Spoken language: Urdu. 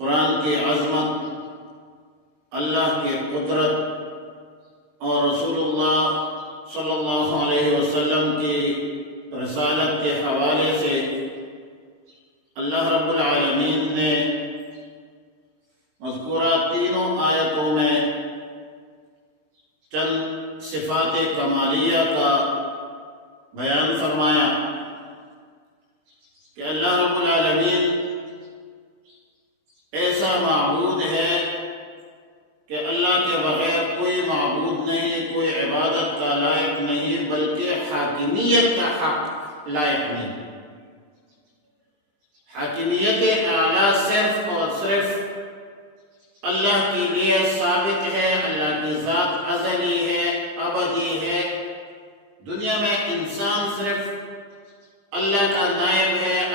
قرآن کی عظمت، اللہ کی قدرت اور رسول اللہ صلی اللہ علیہ وسلم کی رسالت کے حوالے سے اللہ رب العالمین نے مذکورہ تینوں آیتوں میں چند صفات کمالیہ کا بیان فرمایا کہ اللہ رب العالمین ایسا معبود ہے کہ اللہ کے بغیر کوئی معبود نہیں، کوئی عبادت کا لائق نہیں، بلکہ حاکمیت کا حق لائق نہیں۔ حاکمیت اعلیٰ صرف اور صرف اللہ کے لیے ثابت ہے۔ اللہ کی ذات ازلی ہے، ابدی ہے۔ دنیا میں انسان صرف اللہ کا نائب ہے،